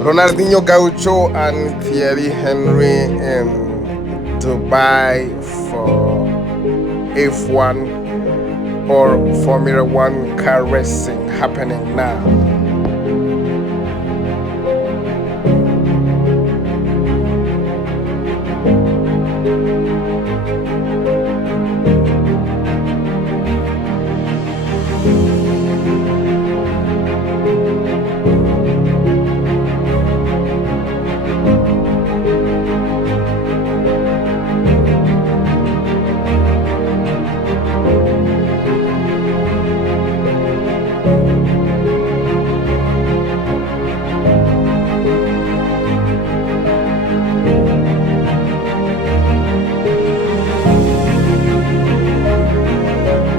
Ronaldinho Gaucho and Thierry Henry in Dubai for F1 or Formula One car racing happening now.